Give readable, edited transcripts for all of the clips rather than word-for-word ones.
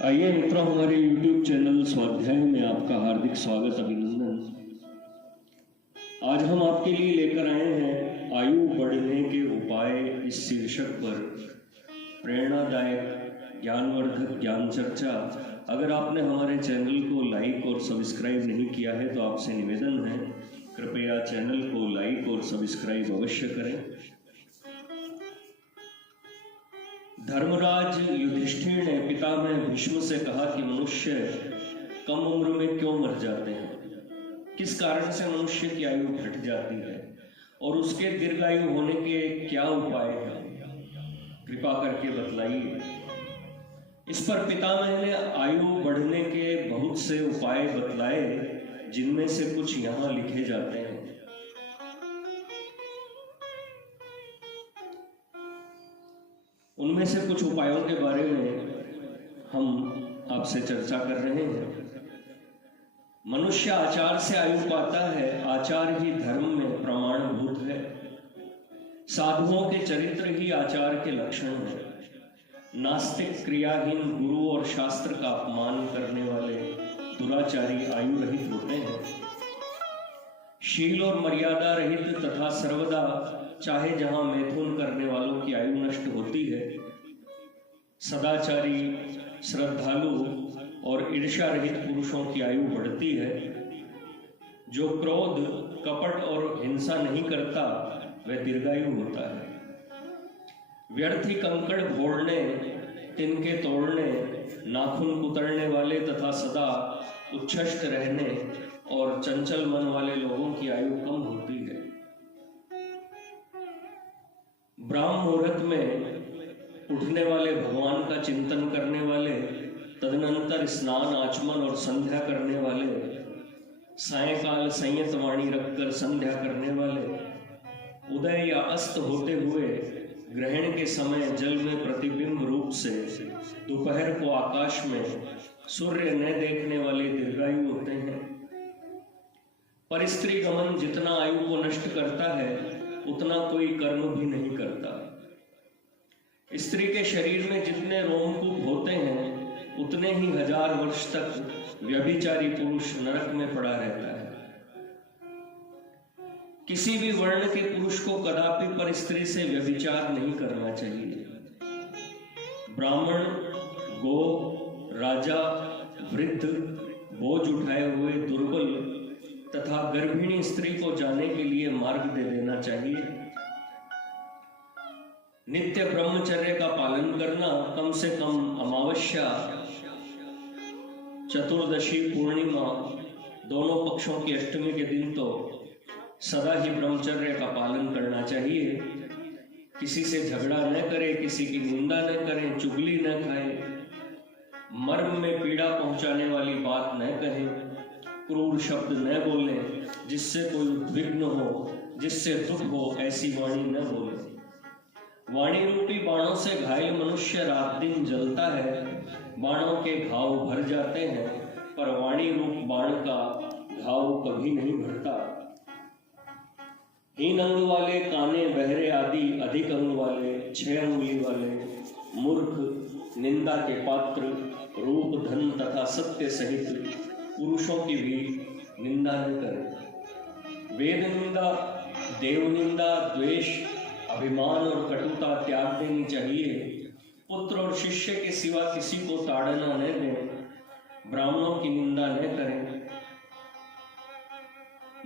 आइए मित्रों, हमारे YouTube चैनल स्वाध्याय में आपका हार्दिक स्वागत अभिनंदन। आज हम आपके लिए लेकर आए हैं आयु बढ़ने के उपाय इस शीर्षक पर प्रेरणादायक ज्ञानवर्धक ज्ञान चर्चा। अगर आपने हमारे चैनल को लाइक और सब्सक्राइब नहीं किया है तो आपसे निवेदन है, कृपया चैनल को लाइक और सब्सक्राइब अवश्य करें। धर्मराज युधिष्ठिर ने पितामह भीष्म से कहा कि मनुष्य कम उम्र में क्यों मर जाते हैं, किस कारण से मनुष्य की आयु घट जाती है और उसके दीर्घायु होने के क्या उपाय हैं, कृपा करके बतलाइए। इस पर पितामह ने आयु बढ़ने के बहुत से उपाय बतलाए, जिनमें से कुछ यहाँ लिखे जाते हैं। उनमें से कुछ उपायों के बारे में हम आपसे चर्चा कर रहे हैं। मनुष्य आचार से आयु पाता है, आचार ही धर्म में प्रमाणभूत है। साधुओं के चरित्र ही आचार के लक्षण है। नास्तिक, क्रियाहीन, गुरु और शास्त्र का अपमान करने वाले दुराचारी आयु रहित होते हैं। शील और मर्यादा रहित तथा सर्वदा चाहे जहां मैथुन करने वालों की आयु नष्ट होती है। सदाचारी, श्रद्धालु और ईर्ष्या रहित पुरुषों की आयु बढ़ती है। जो क्रोध, कपट और हिंसा नहीं करता वह दीर्घायु होता है। व्यर्थी कंकड़ फोड़ने, तिनके तोड़ने, नाखून कुतरने वाले तथा सदा उच्छ्वसित रहने और चंचल मन वाले लोगों की आयु कम होती है। ब्राह्म मुहूर्त में उठने वाले, भगवान का चिंतन करने वाले, तदनंतर स्नान, आचमन और संध्या करने वाले, सायंकाल संयत वाणी रखकर संध्या करने वाले, उदय या अस्त होते हुए ग्रहण के समय जल में प्रतिबिंब रूप से, दोपहर को आकाश में सूर्य न देखने वाले दीर्घायु होते हैं। पर स्त्री गमन जितना आयु को नष्ट करता है उतना कोई कर्म भी नहीं करता। स्त्री के शरीर में जितने रोमकूप होते हैं उतने ही 1000 वर्ष तक व्यभिचारी पुरुष नरक में पड़ा रहता है। किसी भी वर्ण के पुरुष को कदापि पर स्त्री से व्यभिचार नहीं करना चाहिए। ब्राह्मण, गो, राजा, वृद्ध, बोझ उठाए हुए, दुर्बल तथा गर्भिणी स्त्री को जाने के लिए मार्ग दे देना चाहिए। नित्य ब्रह्मचर्य का पालन करना, कम से कम अमावस्या, चतुर्दशी, पूर्णिमा, दोनों पक्षों की अष्टमी के दिन तो सदा ही ब्रह्मचर्य का पालन करना चाहिए। किसी से झगड़ा न करें, किसी की निंदा न करें, चुगली न खाएं, मर्म में पीड़ा पहुंचाने वाली बात न कहें, क्रूर शब्द न बोलें, जिससे कोई उद्विग्न हो, जिससे दुख हो, ऐसी वाणी न बोलें। वाणी रूपी बाणों से घायल मनुष्य रात दिन जलता है। बाणों के घाव भर जाते हैं, पर वाणी रूप बाण का घाव कभी नहीं भरता। हीन अंग वाले, काने, बहरे आदि अधिक अंग वाले, 6 अंगुली वाले, मूर्ख, निंदा के पात्र, रूप, धन तथा सत्य सहित पुरुषों की भी निंदा न करें। वेद निंदा, देव निंदा, द्वेष, अभिमान और कटुता त्याग देनी चाहिए। पुत्र और शिष्य के सिवा किसी को ताड़ना न दें। ब्राह्मणों की निंदा न करें।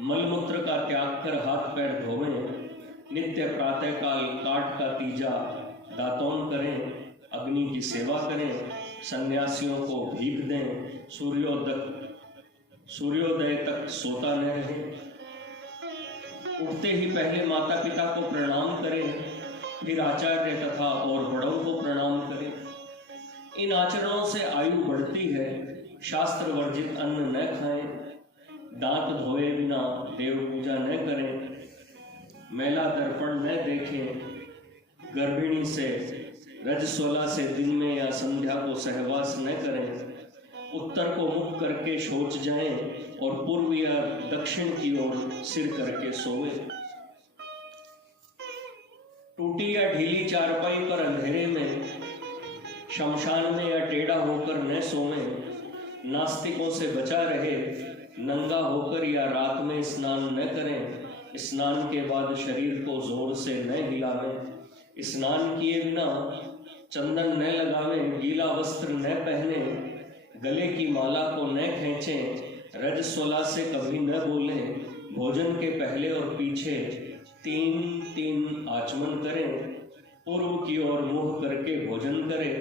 मलमूत्र का त्याग कर हाथ पैर धोवें। नित्य प्रातःकाल काठ का तीजा दातौन करें। अग्नि की सेवा करें। सन्यासियों को भीख दें। सूर्योदय तक सोता न रहे। उठते ही पहले माता पिता को प्रणाम करें, फिर आचार्य तथा और बड़ों को प्रणाम करें। इन आचरणों से आयु बढ़ती है। शास्त्र वर्जित अन्न न खाएं। दांत धोए बिना देव पूजा न करें। मैला दर्पण न देखें। गर्भिणी से रजस्वला से दिन में या संध्या को सहवास न करें। उत्तर को मुख करके शौच जाएं और पूर्व या दक्षिण की ओर सिर करके सोए। टूटी या ढीली चारपाई पर अंधेरे में शमशान में या टेढ़ा होकर न सोवे, नास्तिकों से बचा रहे, नंगा होकर या रात में स्नान न करें, स्नान के बाद शरीर को जोर से न हिलावें, स्नान किए बिना चंदन न लगावें, गीला वस्त्र न पहने, गले की माला को न खींचें, रजस्वला से कभी न बोलें, भोजन के पहले और पीछे 3-3 आचमन करें, पूर्व की ओर मुंह करके भोजन करें,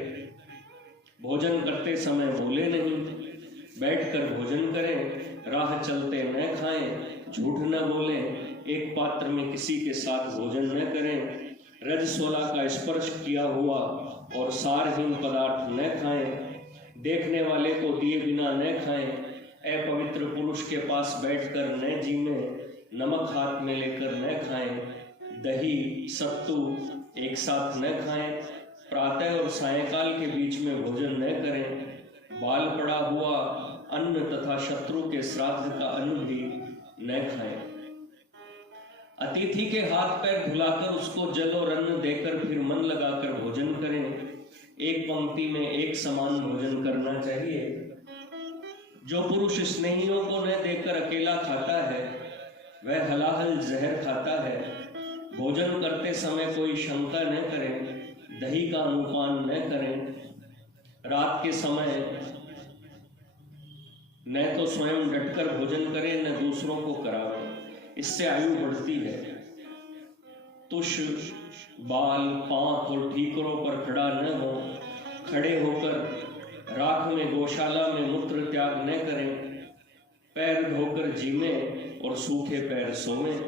भोजन करते समय बोले नहीं, बैठकर भोजन करें, राह चलते न खाएं, झूठ न बोलें, एक पात्र में किसी के साथ भोजन न करें, रजस्वला का स्पर्श किया हुआ और सारहीन पदार्थ न खाएं, देखने वाले को दिए बिना न खाएं, अपवित्र पुरुष के पास बैठकर न जीमें, नमक हाथ में लेकर न खाएं, दही सत्तू एक साथ न खाएं, प्रातः और सायंकाल के बीच में भोजन न करें, बाल पड़ा हुआ अन्न तथा शत्रु के श्राद्ध का अन्न भी न खाएं, अतिथि के हाथ पैर धुलाकर उसको जल और अन्न देकर फिर मन लगाकर भोजन करें, एक पंक्ति में एक समान भोजन करना चाहिए। जो पुरुष स्नेहियों को न देकर अकेला खाता है वह हलाहल जहर खाता है, भोजन करते समय कोई शंका न करें, दही का अनुपान न करें, रात के समय न तो स्वयं डटकर भोजन करें न दूसरों को करावें, इससे आयु बढ़ती है। तुष बाल पांख और ठीकरों पर खड़ा न हो, खड़े होकर राख में गौशाला में मूत्र त्याग न करें, पैर धोकर जीवें और सूखे पैर सोवें,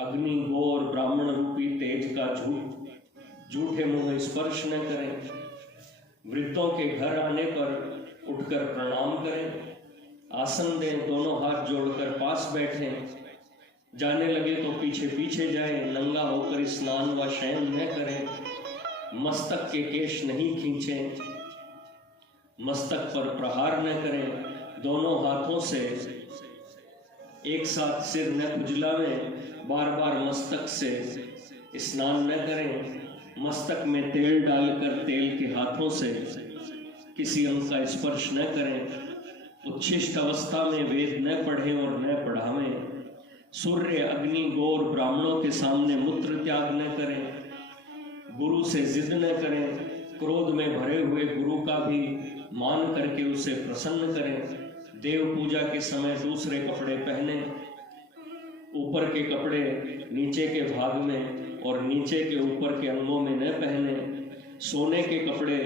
अग्नि गो और ब्राह्मण रूपी तेज का झूठे मुंह स्पर्श न करें, वृद्धों के घर आने पर उठकर प्रणाम करें, आसन दें, दोनों हाथ जोड़कर पास बैठें, जाने लगे तो पीछे पीछे जाएं, नंगा होकर स्नान व शयन न करें, मस्तक के केश नहीं खींचें, मस्तक पर प्रहार न करें, दोनों हाथों से एक साथ सिर न खुजलावें, बार बार मस्तक से स्नान न करें, मस्तक में तेल डालकर तेल के हाथों से किसी अंग का स्पर्श न करें, उच्छिष्ट अवस्था में वेद न पढ़ें और न पढ़ावें, सूर्य अग्नि गौर ब्राह्मणों के सामने मूत्र त्याग न करें, गुरु से जिद न करें, क्रोध में भरे हुए गुरु का भी मान करके उसे प्रसन्न करें, देव पूजा के समय दूसरे कपड़े पहने, ऊपर के कपड़े नीचे के भाग में और नीचे के ऊपर के अंगों में न पहने, सोने के कपड़े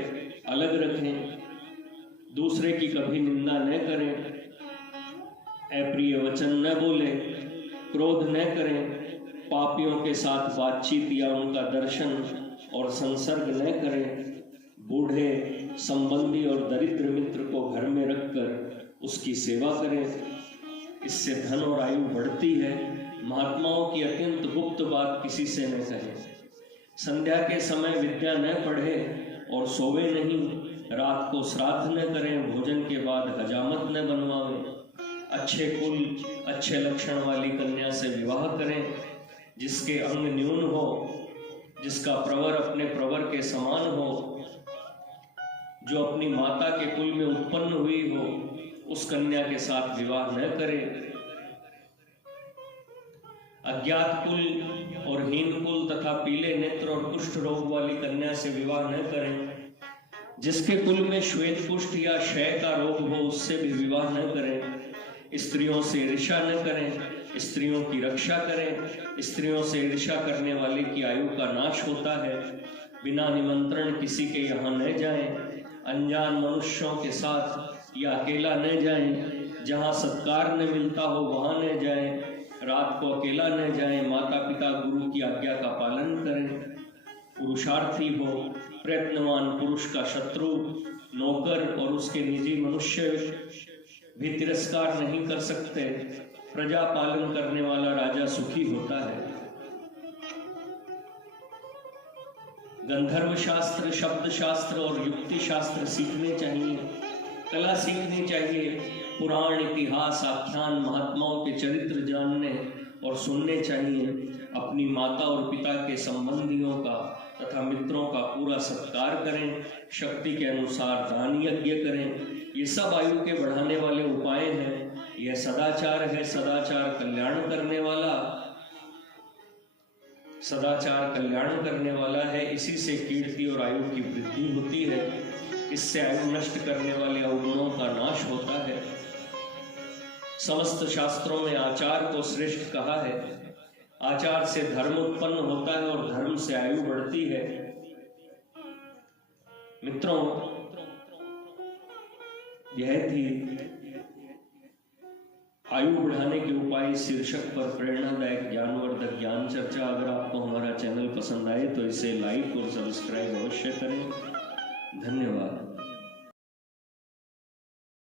अलग रखें, दूसरे की कभी निंदा न करें, अप्रिय वचन न बोले, क्रोध न करें, पापियों के साथ बातचीत या उनका दर्शन और संसर्ग न करें, बूढ़े संबंधी और दरिद्र मित्र को घर में रखकर उसकी सेवा करें, इससे धन और आयु बढ़ती है। महात्माओं की अत्यंत गुप्त बात किसी से न कहें, संध्या के समय विद्या न पढ़े और सोवे नहीं, रात को श्राद्ध न करें, भोजन के बाद हजामत न बनवावें, अच्छे कुल अच्छे लक्षण वाली कन्या से विवाह करें, जिसके अंग न्यून हो, जिसका प्रवर अपने प्रवर के समान हो, जो अपनी माता के कुल में उत्पन्न हुई हो, उस कन्या के साथ विवाह न करें। अज्ञात कुल और हीन कुल तथा पीले नेत्र और कुष्ठ रोग वाली कन्या से विवाह न करें। जिसके कुल में श्वेत कुष्ठ या क्षय का रोग हो, उससे भी विवाह न करें। स्त्रियों से ईर्ष्या न करें, स्त्रियों की रक्षा करें। स्त्रियों से ईर्ष्या करने वाले की आयु का नाश होता है। बिना निमंत्रण किसी के यहाँ न जाएं, अनजान मनुष्यों के साथ या अकेला न जाएं, जहाँ सत्कार न मिलता हो वहाँ न जाएं, रात को अकेला न जाएं, माता पिता गुरु की आज्ञा का पालन करें। पुरुषार्थी हो, प्रयत्नवान पुरुष का शत्रु नौकर और उसके निजी मनुष्य भी तिरस्कार नहीं कर सकते। प्रजा पालन करने वाला राजा सुखी होता है। गंधर्व शास्त्र, शब्द शास्त्र और युक्ति शास्त्र सीखने चाहिए, कला सीखनी चाहिए। पुराण, इतिहास, आख्यान, महात्माओं के चरित्र जानने और सुनने चाहिए। अपनी माता और पिता के संबंधियों का तथा मित्रों का पूरा सत्कार करें। शक्ति के अनुसार दान यज्ञ करें। ये सब आयु के बढ़ाने वाले उपाय हैं। यह सदाचार है, सदाचार कल्याण करने वाला, सदाचार कल्याण करने वाला है। इसी से कीर्ति और आयु की वृद्धि होती है। इससे आयु नष्ट करने वाले अवगुणों का नाश होता है। समस्त शास्त्रों में आचार को श्रेष्ठ कहा है। आचार से धर्म उत्पन्न होता है और धर्म से आयु बढ़ती है। मित्रों, यह थी आयु बढ़ाने के उपाय शीर्षक पर प्रेरणादायक ज्ञानवर्धक ज्ञान चर्चा। अगर आपको हमारा चैनल पसंद आए तो इसे लाइक और सब्सक्राइब अवश्य करें। धन्यवाद।